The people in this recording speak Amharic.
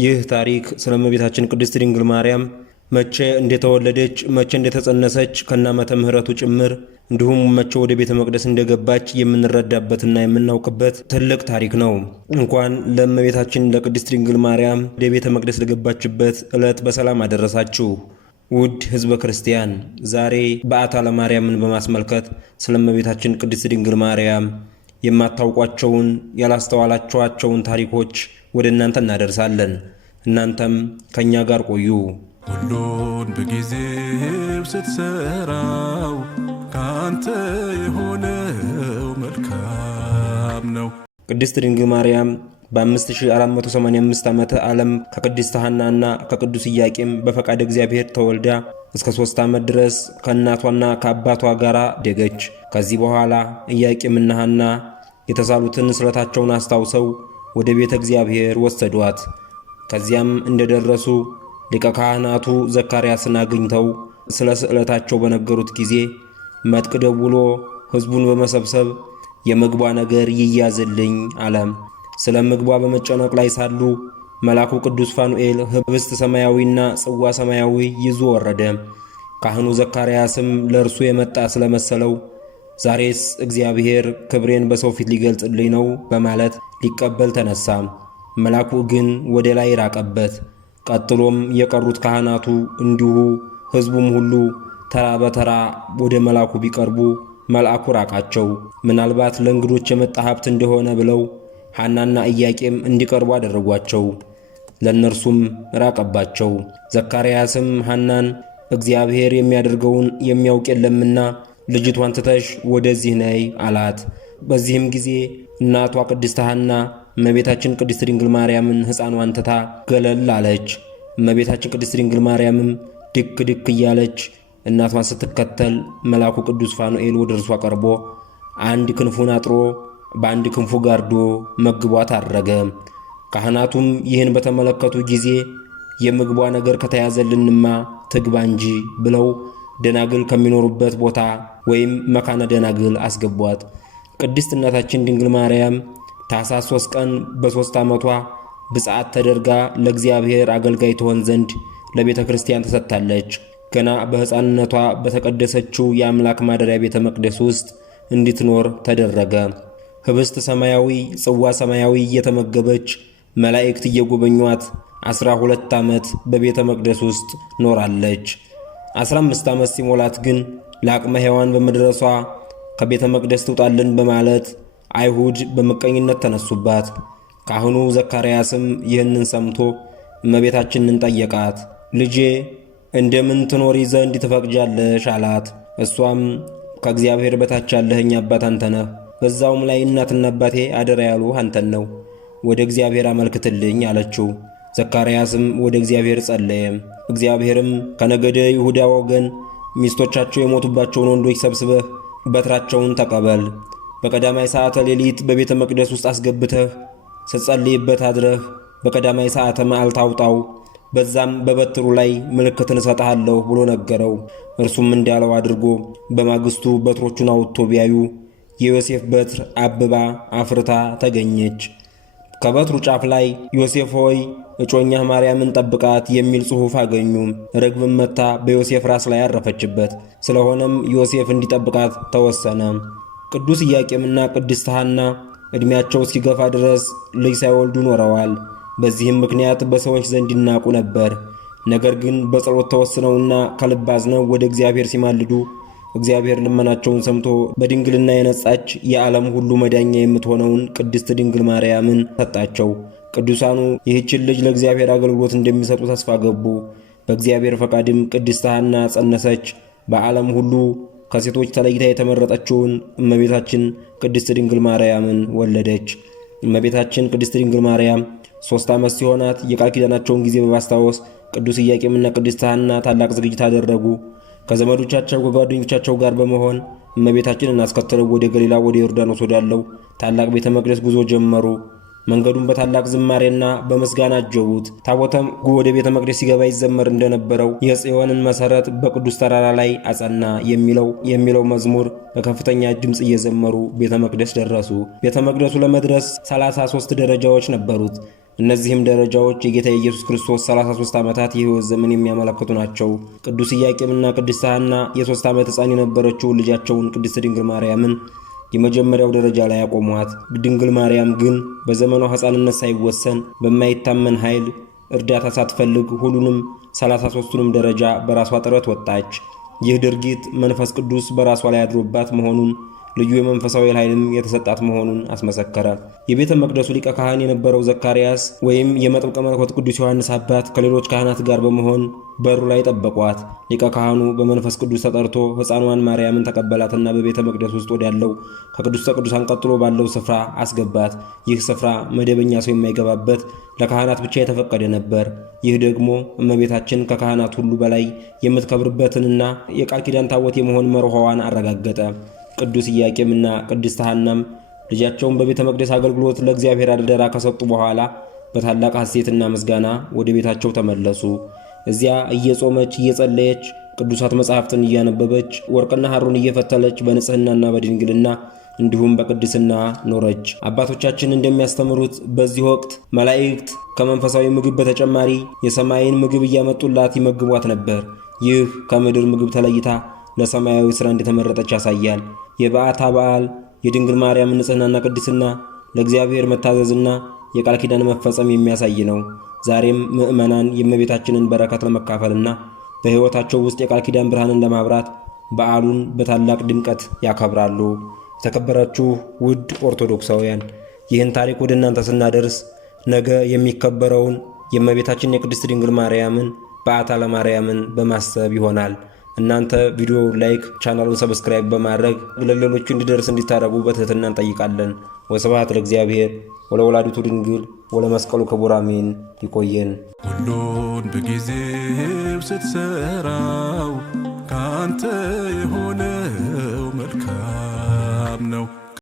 ይህ ታሪክ ስለ እመቤታችን ቅድስት ድንግል ማርያም መቼ እንደተወለደች፣ መቼ እንደተጸነሰች ከነዓመተ ምሕረቱ ጭምር እንዲሁም መቼ ወደ ቤተ መቅደስ እንደገባች የምንረዳበትና የምናውቅበት ትልቅ ታሪክ ነው። እንኳን ለእመቤታችን ለቅድስት ድንግል ማርያም ወደ ቤተ መቅደስ ለገባችበት ዕለት በሰላም አደረሳችሁ። ውድ ሕዝበ ክርስቲያን፣ ዛሬ በዓታ ለማርያምን በማስመልከት ስለ እመቤታችን ቅድስት ድንግል ማርያም የማታውቋቸውን ያላስተዋላችኋቸውን ታሪኮች ወደ እናንተ እናደርሳለን። እናንተም ከኛ ጋር ቆዩ። ሁሉን በጊዜው ስትሰራው ካንተ የሆነው መልካም ነው። ቅድስት ድንግል ማርያም በ5485 ዓመተ ዓለም ከቅድስት ሐናና ከቅዱስ ኢያቄም በፈቃድ እግዚአብሔር ተወልዳ እስከ 3 ዓመት ድረስ ከእናቷና ከአባቷ ጋር አደገች። ከዚህ በኋላ ኢያቄምና ሐና የተሳሉትን ስለታቸውን አስታውሰው ወደ ቤተ እግዚአብሔር ወሰዷት። ከዚያም እንደደረሱ ሊቀ ካህናቱ ዘካርያስን አግኝተው ስለ ስዕለታቸው በነገሩት ጊዜ መጥቅ ደውሎ ሕዝቡን በመሰብሰብ የምግቧ ነገር ይያዝልኝ አለ። ስለ ምግቧ በመጨነቅ ላይ ሳሉ መልአኩ ቅዱስ ፋኑኤል ህብስት ሰማያዊና ጽዋ ሰማያዊ ይዞ ወረደ። ካህኑ ዘካርያስም ለእርሱ የመጣ ስለመሰለው ዛሬስ እግዚአብሔር ክብሬን በሰው ፊት ሊገልጽልኝ ነው በማለት ሊቀበል ተነሳ። መልአኩ ግን ወደ ላይ ራቀበት። ቀጥሎም የቀሩት ካህናቱ እንዲሁ ሕዝቡም ሁሉ ተራ በተራ ወደ መልአኩ ቢቀርቡ መልአኩ ራቃቸው። ምናልባት ለእንግዶች የመጣ ሀብት እንደሆነ ብለው ሐናና ኢያቄም እንዲቀርቡ አደረጓቸው። ለእነርሱም ራቀባቸው። ዘካርያስም ሐናን እግዚአብሔር የሚያደርገውን የሚያውቅ የለምና ልጅቷን ትተሽ ወደዚህ ነይ አላት። በዚህም ጊዜ እናቷ ቅድስት ሐና እመቤታችን ቅድስት ድንግል ማርያምን ሕፃኗን ትታ ገለል አለች። እመቤታችን ቅድስት ድንግል ማርያምም ድክ ድክ እያለች እናቷን ስትከተል መልአኩ ቅዱስ ፋኑኤል ወደ እርሷ ቀርቦ አንድ ክንፉን አጥሮ በአንድ ክንፉ ጋርዶ መግቧት አረገ። ካህናቱም ይህን በተመለከቱ ጊዜ የምግቧ ነገር ከተያዘልንማ ትግባ እንጂ ብለው ደናግል ከሚኖሩበት ቦታ ወይም መካነ ደናግል አስገቧት። ቅድስት እናታችን ድንግል ማርያም ታኅሳስ 3 ቀን በ3 ዓመቷ ብፅዓት ተደርጋ ለእግዚአብሔር አገልጋይ ትሆን ዘንድ ለቤተ ክርስቲያን ተሰጥታለች። ገና በሕፃንነቷ በተቀደሰችው የአምላክ ማደሪያ ቤተ መቅደስ ውስጥ እንድትኖር ተደረገ። ህብስት ሰማያዊ፣ ጽዋ ሰማያዊ እየተመገበች መላእክት እየጎበኟት 12 ዓመት በቤተ መቅደስ ውስጥ ኖራለች። 15 ዓመት ሲሞላት ግን ለአቅመ ሔዋን በመድረሷ ከቤተ መቅደስ ትውጣልን በማለት አይሁድ በምቀኝነት ተነሱባት። ካህኑ ዘካርያስም ይህንን ሰምቶ እመቤታችንን ጠየቃት። ልጄ እንደምን ትኖሪ ዘንድ ትፈቅጃለሽ አላት። እሷም ከእግዚአብሔር በታች ያለኸኝ አባት አንተ ነህ፣ በዛውም ላይ እናትና አባቴ አደራ ያሉ አንተን ነው፣ ወደ እግዚአብሔር አመልክትልኝ አለችው። ዘካርያስም ወደ እግዚአብሔር ጸለየ። እግዚአብሔርም ከነገደ ይሁዳ ወገን ሚስቶቻቸው የሞቱባቸውን ወንዶች ሰብስበህ በትራቸውን ተቀበል፣ በቀዳማይ ሰዓተ ሌሊት በቤተ መቅደስ ውስጥ አስገብተህ ስትጸልይበት አድረህ በቀዳማይ ሰዓተ መዓልት አውጣው፣ በዛም በበትሩ ላይ ምልክትን እሰጥሃለሁ ብሎ ነገረው። እርሱም እንዳለው አድርጎ በማግስቱ በትሮቹን አውጥቶ ቢያዩ የዮሴፍ በትር አብባ አፍርታ ተገኘች። ከበትሩ ጫፍ ላይ ዮሴፍ ሆይ እጮኛህ ማርያምን ጠብቃት የሚል ጽሑፍ አገኙ። ርግብም መታ በዮሴፍ ራስ ላይ አረፈችበት። ስለሆነም ዮሴፍ እንዲጠብቃት ተወሰነ። ቅዱስ ኢያቄምና ቅድስት ሐና ዕድሜያቸው እስኪገፋ ድረስ ልጅ ሳይወልዱ ኖረዋል። በዚህም ምክንያት በሰዎች ዘንድ ይናቁ ነበር። ነገር ግን በጸሎት ተወስነውና ከልብ አዝነው ወደ እግዚአብሔር ሲማልዱ እግዚአብሔር ልመናቸውን ሰምቶ በድንግልና የነጻች የዓለም ሁሉ መዳኛ የምትሆነውን ቅድስት ድንግል ማርያምን ሰጣቸው። ቅዱሳኑ ይህችን ልጅ ለእግዚአብሔር አገልግሎት እንደሚሰጡ ተስፋ ገቡ። በእግዚአብሔር ፈቃድም ቅድስት ሐና ጸነሰች። በዓለም ሁሉ ከሴቶች ተለይታ የተመረጠችውን እመቤታችን ቅድስት ድንግል ማርያምን ወለደች። እመቤታችን ቅድስት ድንግል ማርያም 3 ዓመት ሲሆናት የቃል ኪዳናቸውን ጊዜ በማስታወስ ቅዱስ ኢያቄምና ቅድስት ሐና ታላቅ ዝግጅት አደረጉ። ከዘመዶቻቸው ከጓደኞቻቸው ጋር በመሆን እመቤታችንን አስከትለው ወደ ገሊላ ወደ ዮርዳኖስ ወዳለው ታላቅ ቤተ መቅደስ ጉዞ ጀመሩ። መንገዱን በታላቅ ዝማሬና በምስጋና አጀቡት። ታቦተም ወደ ቤተ መቅደስ ሲገባ ይዘመር እንደነበረው የጽዮንን መሰረት በቅዱስ ተራራ ላይ አጸና የሚለው መዝሙር በከፍተኛ ድምፅ እየዘመሩ ቤተ መቅደስ ደረሱ። ቤተ መቅደሱ ለመድረስ 33 ደረጃዎች ነበሩት። እነዚህም ደረጃዎች የጌታ የኢየሱስ ክርስቶስ 33 ዓመታት የሕይወት ዘመን የሚያመለክቱ ናቸው። ቅዱስ ኢያቄምና ቅድስት ሐና የ3 ዓመት ሕፃን የነበረችውን ልጃቸውን ቅድስት ድንግል ማርያምን የመጀመሪያው ደረጃ ላይ ያቆሟት። ድንግል ማርያም ግን በዘመኗ ሕፃንነት ሳይወሰን በማይታመን ኃይል እርዳታ ሳትፈልግ ሁሉንም 33ቱንም ደረጃ በራሷ ጥረት ወጣች። ይህ ድርጊት መንፈስ ቅዱስ በራሷ ላይ አድሮባት መሆኑን፣ ልዩ የመንፈሳዊ ኃይልም የተሰጣት መሆኑን አስመሰከረ። የቤተ መቅደሱ ሊቀ ካህን የነበረው ዘካርያስ ወይም የመጥምቀ መለኮት ቅዱስ ዮሐንስ አባት ከሌሎች ካህናት ጋር በመሆን በሩ ላይ ጠበቋት። ሊቀ ካህኑ በመንፈስ ቅዱስ ተጠርቶ ሕፃኗን ማርያምን ተቀበላትና በቤተ መቅደስ ውስጥ ወዳለው ከቅዱስተ ቅዱሳን ቀጥሎ ባለው ስፍራ አስገባት። ይህ ስፍራ መደበኛ ሰው የማይገባበት ለካህናት ብቻ የተፈቀደ ነበር። ይህ ደግሞ እመቤታችን ከካህናት ሁሉ በላይ የምትከብርበትንና የቃል ኪዳን ታቦት የመሆን መርሆዋን አረጋገጠ። ቅዱስ ኢያቄምና ቅድስት ሐናም ልጃቸውን በቤተ መቅደስ አገልግሎት ለእግዚአብሔር አደራ ከሰጡ በኋላ በታላቅ ሐሴትና ምስጋና ወደ ቤታቸው ተመለሱ። እዚያ እየጾመች እየጸለየች ቅዱሳት መጻሕፍትን እያነበበች ወርቅና ሐሩን እየፈተለች በንጽህናና በድንግልና እንዲሁም በቅድስና ኖረች። አባቶቻችን እንደሚያስተምሩት በዚህ ወቅት መላእክት ከመንፈሳዊ ምግብ በተጨማሪ የሰማይን ምግብ እያመጡላት ይመግቧት ነበር። ይህ ከምድር ምግብ ተለይታ ለሰማያዊ ሥራ እንደተመረጠች ያሳያል። የበዓታ በዓል የድንግል ማርያም ንጽህናና ቅድስና ለእግዚአብሔር መታዘዝና የቃል ኪዳን መፈጸም የሚያሳይ ነው። ዛሬም ምዕመናን የእመቤታችንን በረከት ለመካፈልና በሕይወታቸው ውስጥ የቃል ኪዳን ብርሃንን ለማብራት በዓሉን በታላቅ ድምቀት ያከብራሉ። የተከበራችሁ ውድ ኦርቶዶክሳውያን፣ ይህን ታሪክ ወደ እናንተ ስናደርስ ነገ የሚከበረውን የእመቤታችን የቅድስት ድንግል ማርያምን በዓታ ለማርያምን በማሰብ ይሆናል። እናንተ ቪዲዮውን ላይክ፣ ቻናሉን ሰብስክራይብ በማድረግ ለሌሎቹ እንዲደርስ እንዲታረጉ በትህትና እንጠይቃለን። ወስብሐት ለእግዚአብሔር ወለወላዲቱ ድንግል ወለመስቀሉ ክቡር አሜን። ይቆየን። ሁሉን በጊዜው ስትሰራው